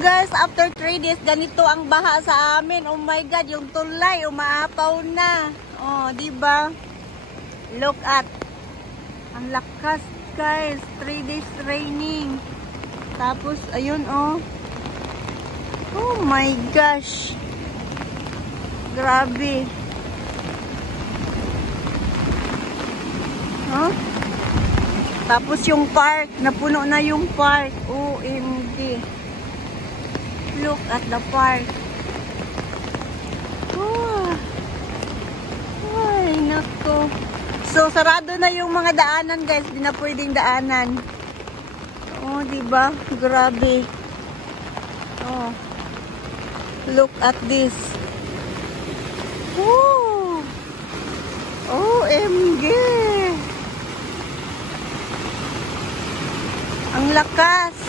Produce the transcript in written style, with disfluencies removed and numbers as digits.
guys, after 3 days, ganito ang baha sa amin. Oh my God, yung tulay, umaapaw na. Oh, diba? Look at. Ang lakas, guys. 3 days raining. Tapos, ayun, oh. Oh my gosh. Grabe. Huh? Tapos yung park, napuno na yung park. OMG. Look at the park. Oh. Ay, nako. So, sarado na yung mga daanan, guys. Di na pwedeng daanan. Oh, diba? Grabe. Oh. Look at this. Oh. OMG. Ang lakas.